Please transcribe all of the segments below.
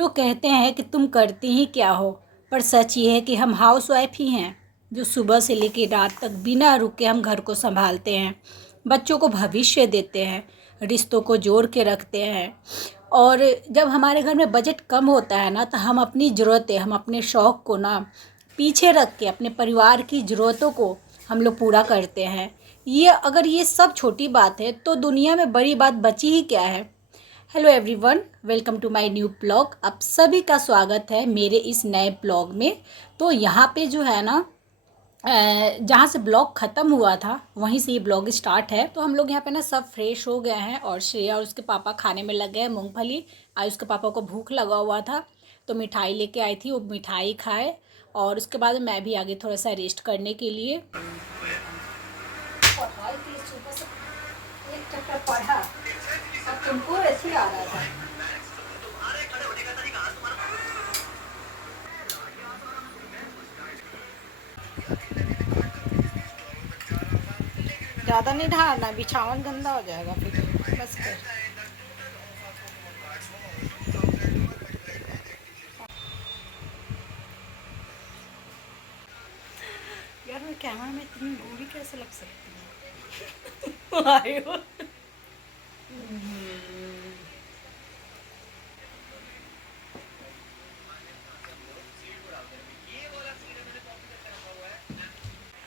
लोग कहते हैं कि तुम करती ही क्या हो, पर सच ये है कि हम हाउसवाइफ ही हैं जो सुबह से लेकर रात तक बिना रुके हम घर को संभालते हैं, बच्चों को भविष्य देते हैं, रिश्तों को जोड़ के रखते हैं। और जब हमारे घर में बजट कम होता है ना, तो हम अपनी ज़रूरतें, हम अपने शौक़ को ना पीछे रख के अपने परिवार की ज़रूरतों को हम लोग पूरा करते हैं। अगर ये सब छोटी बात है तो दुनिया में बड़ी बात बची ही क्या है। Hello everyone, welcome to my new blog. आप सभी का स्वागत है मेरे इस नए ब्लॉग में। तो यहाँ पे जो है ना, जहाँ से ब्लॉग ख़त्म हुआ था वहीं से ये ब्लॉग स्टार्ट है। तो हम लोग यहाँ पे ना सब फ्रेश हो गए हैं और श्रेया और उसके पापा खाने में लग गए हैं मूंगफली। आज उसके पापा को भूख लगा हुआ था तो मिठाई लेके आई थी, वो मिठाई खाए और उसके बाद मैं भी आगे थोड़ा सा रेस्ट करने के लिए। तुमको ऐसे आ रहा था। ज़्यादा नहीं ढालना, बिछावन गंदा हो जाएगा फिर। बस कर। यार मैं कैमरा में इतनी बूढ़ी कैसे लग सकती हूँ? आए हो।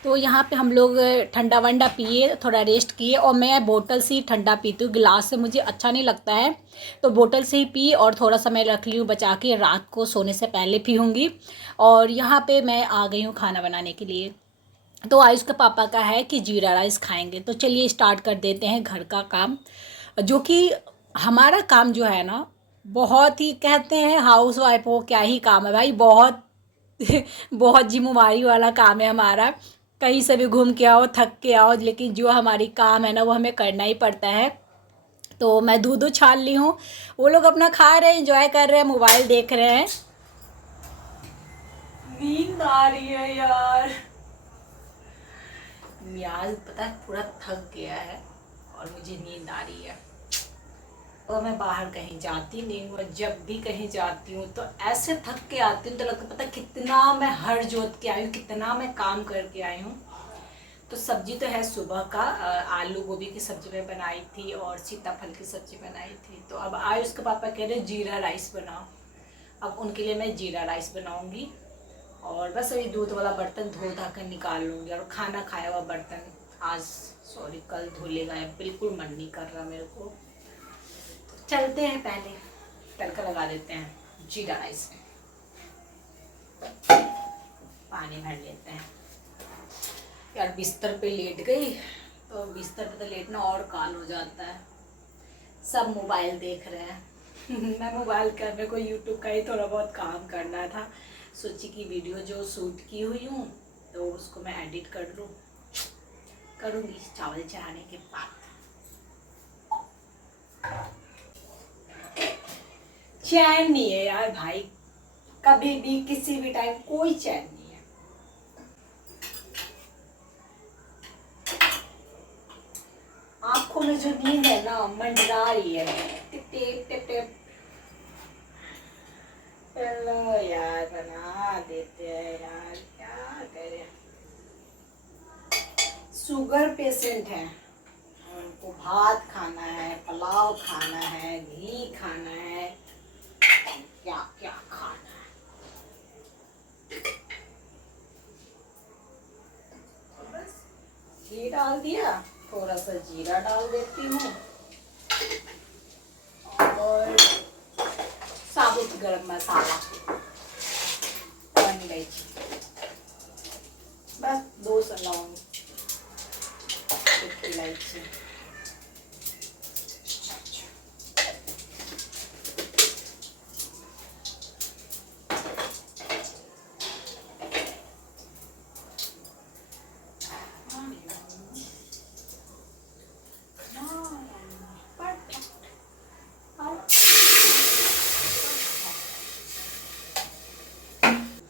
तो यहाँ पे हम लोग ठंडा वंडा पिए, थोड़ा रेस्ट किए और मैं बोतल से ही ठंडा पीती हूँ, गिलास से मुझे अच्छा नहीं लगता है। तो बोतल से ही पी और थोड़ा सा मैं रख ली हूँ बचा के, रात को सोने से पहले पीऊँगी। और यहाँ पे मैं आ गई हूँ खाना बनाने के लिए। तो आयुष के पापा का है कि जीरा राइस खाएंगे, तो चलिए स्टार्ट कर देते हैं घर का काम। जो कि हमारा काम जो है ना, बहुत ही कहते हैं हाउस वाइफ हो क्या ही काम है भाई, बहुत बहुत जिम्मेवारी वाला काम है हमारा। कहीं से भी घूम के आओ, थक के आओ, लेकिन जो हमारी काम है ना वो हमें करना ही पड़ता है। तो मैं दूध छान ली हूँ, वो लोग अपना खा रहे हैं, एंजॉय कर रहे हैं, मोबाइल देख रहे हैं। नींद आ रही है यार, मियाज पता है पूरा थक गया है और मुझे नींद आ रही है। और मैं बाहर कहीं जाती नहीं हूँ, जब भी कहीं जाती हूँ तो ऐसे थक के आती हूँ तो लगता पता कितना मैं हर जोत के आई हूँ, कितना मैं काम करके आई हूँ। तो सब्जी तो है सुबह का, आलू गोभी की सब्जी मैं बनाई थी और सीताफल की सब्जी बनाई थी। तो अब आए उसके पापा कह रहे जीरा राइस बनाओ, अब उनके लिए मैं जीरा राइस बनाऊँगी। और बस अभी दूध वाला बर्तन धो धा कर निकाल लूँगी और खाना खाया हुआ बर्तन आज सॉरी कल धो लेगा, बिल्कुल मन नहीं कर रहा मेरे को। तो चलते हैं, पहले तड़का लगा देते हैं जीरा राइस में। पानी भर लेते हैं। यार बिस्तर पे लेट गई, तो बिस्तर पे तो लेटना और काल हो जाता है। सब मोबाइल देख रहे हैं मैं मोबाइल का, मेरे को यूट्यूब का ही थोड़ा बहुत काम करना था। सोची कि वीडियो जो शूट की हुई हूँ तो उसको मैं एडिट कर लूँ, करूँगी चावल चढ़ाने के बाद। चैन नहीं है यार भाई, कभी भी किसी भी टाइम कोई चैन नहीं है। आंखों में जो नींद है ना मंडरा रही है, टिप टिप टिप टिप। चलो यार बना देते हैं यार, क्या करें। शुगर पेशेंट है, उनको भात खाना है, पुलाव खाना है, घी खाना है, क्या क्या खाना है। तो बस घी डाल दिया, थोड़ा सा जीरा डाल देती हूँ और साबुत गरम मसाला, इलायची, बस 2 लौंग, 1 इलायची।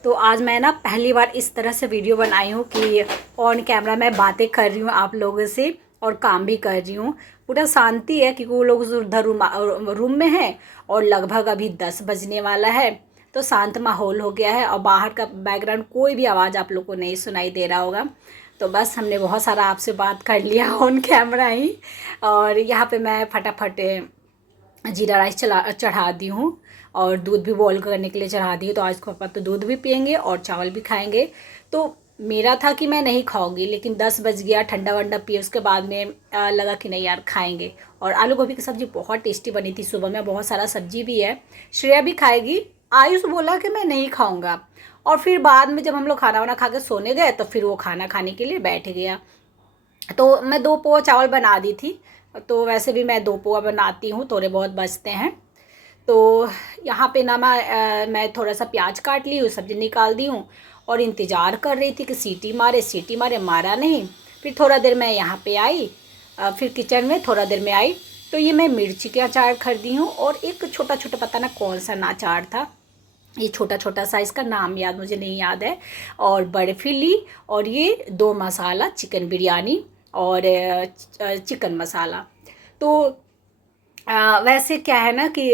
तो आज मैं ना पहली बार इस तरह से वीडियो बनाई हूँ कि ऑन कैमरा मैं बातें कर रही हूँ आप लोगों से और काम भी कर रही हूँ। पूरा शांति है क्योंकि वो लोग उधर रूम में हैं और लगभग अभी 10 बजने वाला है, तो शांत माहौल हो गया है और बाहर का बैकग्राउंड कोई भी आवाज़ आप लोग को नहीं सुनाई दे रहा होगा। तो बस हमने बहुत सारा आपसे बात कर लिया ऑन कैमरा ही। और यहाँ पे मैं फटाफट जीरा राइस चढ़ा दी हूँ और दूध भी बॉईल करने के लिए चढ़ा दी हूँ। तो आज पापा तो दूध भी पियेंगे और चावल भी खाएंगे। तो मेरा था कि मैं नहीं खाऊंगी, लेकिन 10 बज गया, ठंडा वंडा पिए उसके बाद में लगा कि नहीं यार खाएंगे। और आलू गोभी की सब्ज़ी बहुत टेस्टी बनी थी सुबह में, बहुत सारा सब्जी भी है। श्रेया भी खाएगी। आयुष बोला कि मैं नहीं खाऊंगा, और फिर बाद में जब हम लोग खाना वाना खा के सोने गए तो फिर वो खाना खाने के लिए बैठ गया। तो मैं 2 पोहा चावल बना दी थी, तो वैसे भी मैं 2 पोहा बनाती हूँ, थोड़े बहुत बचते हैं। तो यहाँ पे ना मैं थोड़ा सा प्याज काट ली हूँ, सब्ज़ी निकाल दी हूँ और इंतज़ार कर रही थी कि सीटी मारे, मारा नहीं। फिर थोड़ा देर मैं यहाँ पे आई, फिर किचन में थोड़ा देर में आई तो ये मैं मिर्ची के अचार खरीदी हूँ और एक छोटा छोटा, पता ना कौन सा अचार था, ये छोटा छोटा सा, इसका नाम मुझे नहीं याद है। और बर्फ़ी ली और ये 2 मसाला, चिकन बिरयानी और चिकन मसाला। तो वैसे क्या है ना कि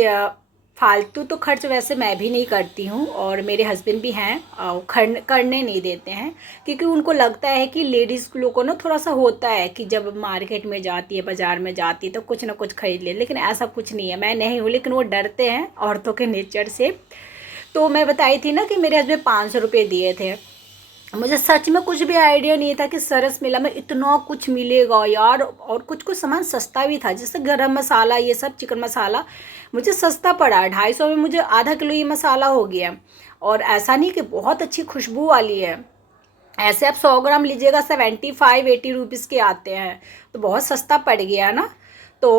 फालतू तो खर्च वैसे मैं भी नहीं करती हूँ और मेरे हस्बैंड भी हैं, करने नहीं देते हैं, क्योंकि उनको लगता है कि लेडीज़ लोगों को ना थोड़ा सा होता है कि जब मार्केट में जाती है, बाज़ार में जाती है तो कुछ ना कुछ खरीद ले, लेकिन ऐसा कुछ नहीं है। मैं नहीं हूँ, लेकिन वो डरते हैं औरतों के नेचर से। तो मैं बताई थी ना कि मेरे हस्बैंड 500 रुपये दिए थे। मुझे सच में कुछ भी आइडिया नहीं था कि सरस मेला में इतना कुछ मिलेगा यार, और कुछ कुछ सामान सस्ता भी था, जैसे गरम मसाला, ये सब चिकन मसाला मुझे सस्ता पड़ा। 250 में मुझे आधा किलो ये मसाला हो गया। और ऐसा नहीं कि बहुत अच्छी खुशबू वाली है, ऐसे आप 100 ग्राम लीजिएगा 75-80 रुपीज़ के आते हैं, तो बहुत सस्ता पड़ गया ना। तो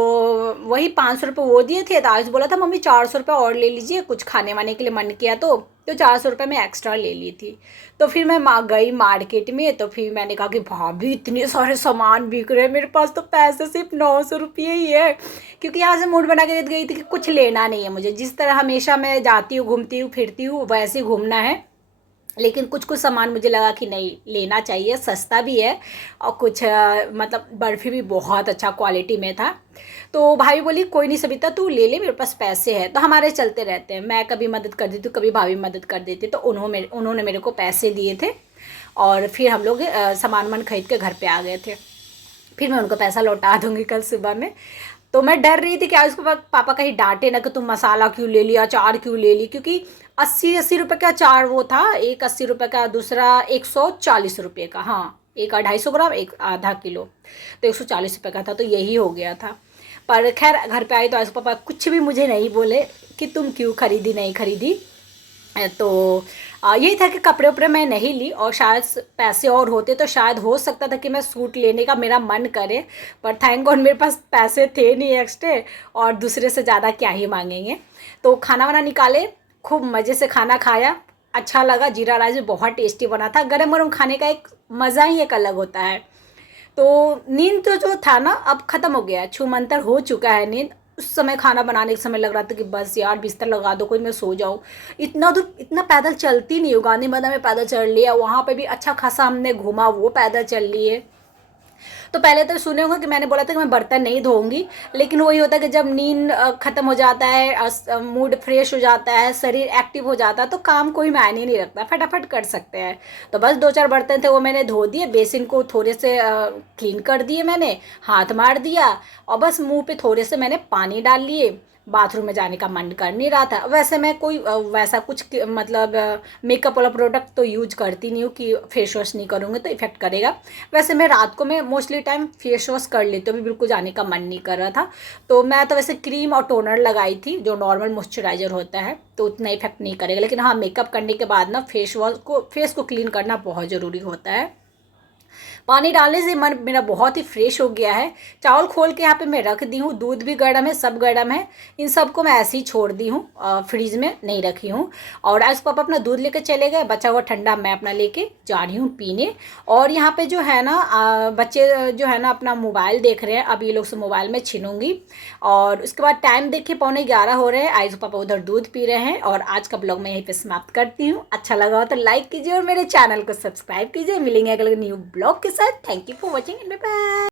वही 500 रुपये वो दिए थे। तो आज बोला था मम्मी 400 रुपये और ले लीजिए, कुछ खाने वाने के लिए मन किया तो 400 रुपये में एक्स्ट्रा ले ली थी। तो फिर मैं गई मार्केट में, तो फिर मैंने कहा कि भाभी इतने सारे सामान बिक रहे हैं, मेरे पास तो पैसे सिर्फ 900 रुपये ही है। क्योंकि यहाँ से मूड बना के गई थी कि कुछ लेना नहीं है मुझे, जिस तरह हमेशा मैं जाती हूँ, घूमती हूँ, फिरती हूँ, वैसे ही घूमना है। लेकिन कुछ कुछ सामान मुझे लगा कि नहीं लेना चाहिए, सस्ता भी है और कुछ मतलब बर्फ़ी भी बहुत अच्छा क्वालिटी में था। तो भाभी बोली कोई नहीं सबिता तू ले ले, मेरे पास पैसे हैं। तो हमारे चलते रहते हैं, मैं कभी मदद कर देती हूँ, कभी भाभी मदद कर देती। तो उन्होंने मेरे को पैसे दिए थे और फिर हम लोग सामान खरीद के घर पर आ गए थे। फिर मैं उनको पैसा लौटा दूँगी कल सुबह में। तो मैं डर रही थी कि आज उसके बाद पापा कहीं डांटे ना कि तुम मसाला क्यों ले लिया, अचार क्यों ले ली, क्योंकि 80 रुपये का अचार वो था, एक 80 रुपये का, दूसरा 140 रुपये का। हाँ, एक 250 ग्राम, एक आधा किलो, तो 140 रुपये का था। तो यही हो गया था। पर खैर घर पे आई तो आज पापा कुछ भी मुझे नहीं बोले कि तुम क्यों खरीदी नहीं खरीदी। तो यही था कि कपड़े उपड़े मैं नहीं ली, और शायद पैसे और होते तो शायद हो सकता था कि मैं सूट लेने का मेरा मन करे, पर थैंक गॉड मेरे पास पैसे थे नहीं एक्स्ट्रा, और दूसरे से ज़्यादा क्या ही मांगेंगे। तो खाना वाना निकाले, खूब मज़े से खाना खाया, अच्छा लगा। जीरा राइस भी बहुत टेस्टी बना था। गरम गरम खाने का एक मज़ा ही एक अलग होता है। तो नींद तो जो था ना अब ख़त्म हो गया, छूमंतर हो चुका है नींद। उस समय खाना बनाने के समय लग रहा था कि बस यार बिस्तर लगा दो कोई, मैं सो जाऊँ। इतना दूर इतना पैदल चलती नहीं हूँ, गांधी मैदान में पैदल चल लिया, वहाँ पे भी अच्छा खासा हमने घूमा, वो पैदल चल लिए। तो पहले तो सुने होंगे कि मैंने बोला था कि मैं बर्तन नहीं धोऊंगी, लेकिन वही होता है कि जब नींद ख़त्म हो जाता है, मूड फ्रेश हो जाता है, शरीर एक्टिव हो जाता है, तो काम कोई मायने नहीं रखता, फटाफट कर सकते हैं। तो बस 2-4 बर्तन थे वो मैंने धो दिए, बेसिन को थोड़े से क्लीन कर दिए, मैंने हाथ मार दिया और बस मुंह पे थोड़े से मैंने पानी डाल लिए। बाथरूम में जाने का मन कर नहीं रहा था। वैसे मैं कोई वैसा कुछ मतलब मेकअप वाला प्रोडक्ट तो यूज करती नहीं हूँ कि फेस वॉश नहीं करूँगी तो इफेक्ट करेगा। वैसे मैं रात को मैं मोस्टली टाइम फेस वॉश कर लेती हूँ, अभी बिल्कुल जाने का मन नहीं कर रहा था। तो मैं तो वैसे क्रीम और टोनर लगाई थी जो नॉर्मल मॉइस्चराइजर होता है, तो उतना इफेक्ट नहीं करेगा। लेकिन हाँ, मेकअप करने के बाद ना फेस को क्लीन करना बहुत ज़रूरी होता है। पानी डालने से मन मेरा बहुत ही फ्रेश हो गया है। चावल खोल के यहाँ पे मैं रख दी हूँ, दूध भी गर्म है, सब गर्म है। इन सबको मैं ऐसे ही छोड़ दी हूँ, फ्रीज में नहीं रखी हूँ। और आज पापा अपना दूध लेके चले गए, बचा हुआ ठंडा मैं अपना लेके जा रही हूँ पीने। और यहाँ पे जो है ना बच्चे जो है ना अपना मोबाइल देख रहे हैं, अब ये लोग से मोबाइल में छीनूंगी। और उसके बाद टाइम देखिए 11:15 हो रहे हैं, आज पापा उधर दूध पी रहे हैं। और आज का ब्लॉग मैं यहीं पे समाप्त करती हूँ। अच्छा लगा हो तो लाइक कीजिए और मेरे चैनल को सब्सक्राइब कीजिए। मिलेंगे अगले न्यू ब्लॉग के साथ। Thank you for watching and bye bye.